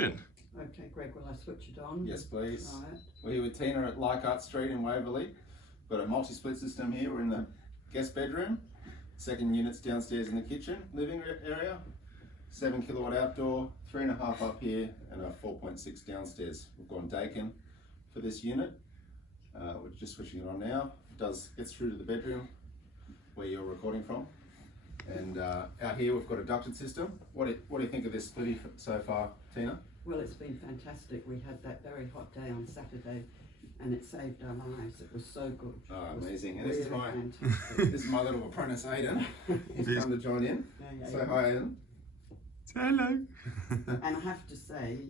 action. Okay, Greg, will I switch it on? Yes, please. Right. We're here with Teena at Leichhardt Street in Waverley. Got a multi-split system here. We're in the guest bedroom. Second unit's downstairs in the kitchen, living area. 7 kilowatt outdoor, 3.5 up here, and a 4.6 downstairs. We've gone Dakin for this unit. We're just switching it on now. It gets through to the bedroom where you're recording from. And out here we've got a ducted system. What do you think of this splitty so far, Teena? Well, it's been fantastic. We had that very hot day on Saturday and it saved our lives. It was so good. Oh, amazing. And Really this is my little apprentice Aiden. He's come to join in. Yeah, Say hi, Aiden. Say hello. And I have to say,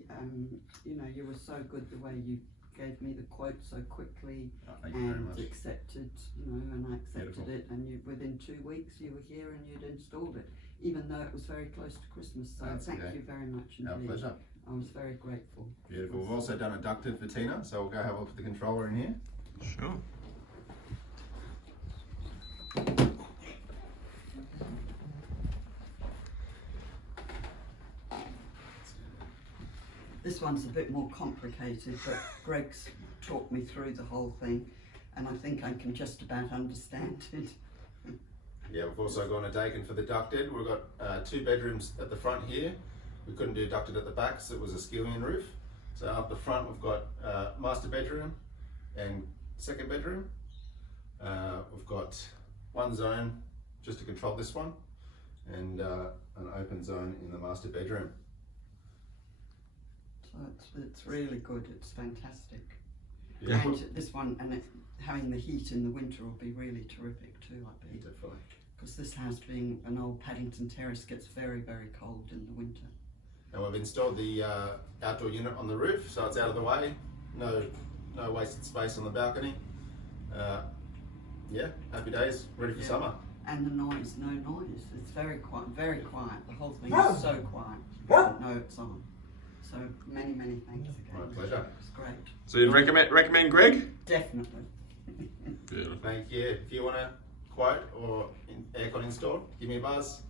you know, you were so good the way you gave me the quote so quickly Thank you very and much. accepted, you know, and I accepted Beautiful. it, and within 2 weeks you were here and you'd installed it, even though it was very close to Christmas. So That's thank okay. you very much indeed. Our pleasure. I was very grateful. Beautiful. We've also done a ducted for Teena, so we'll go have a look at the controller in here. Sure. This one's a bit more complicated, but Greg's talked me through the whole thing, and I think I can just about understand it. Yeah, we've also gone a Dakin for the ducted. We've got 2 bedrooms at the front here. We couldn't do ducted at the back, so it was a skillion roof. So up the front we've got master bedroom and second bedroom. We've got one zone just to control this one, and an open zone in the master bedroom. So it's really good. It's fantastic. Yeah. And this one, and having the heat in the winter will be really terrific too, I bet. Definitely. Because this house, being an old Paddington Terrace, gets very, very cold in the winter. And we've installed the outdoor unit on the roof, so it's out of the way. No wasted space on the balcony. Yeah, happy days, ready for summer. And the noise, no noise. It's very quiet, very quiet. The whole thing is so quiet. You don't know it's on. So many, many thanks again. My pleasure. It's great. So you'd recommend Greg? Definitely. Beautiful. Thank you. If you want a quote or aircon installed, give me a buzz.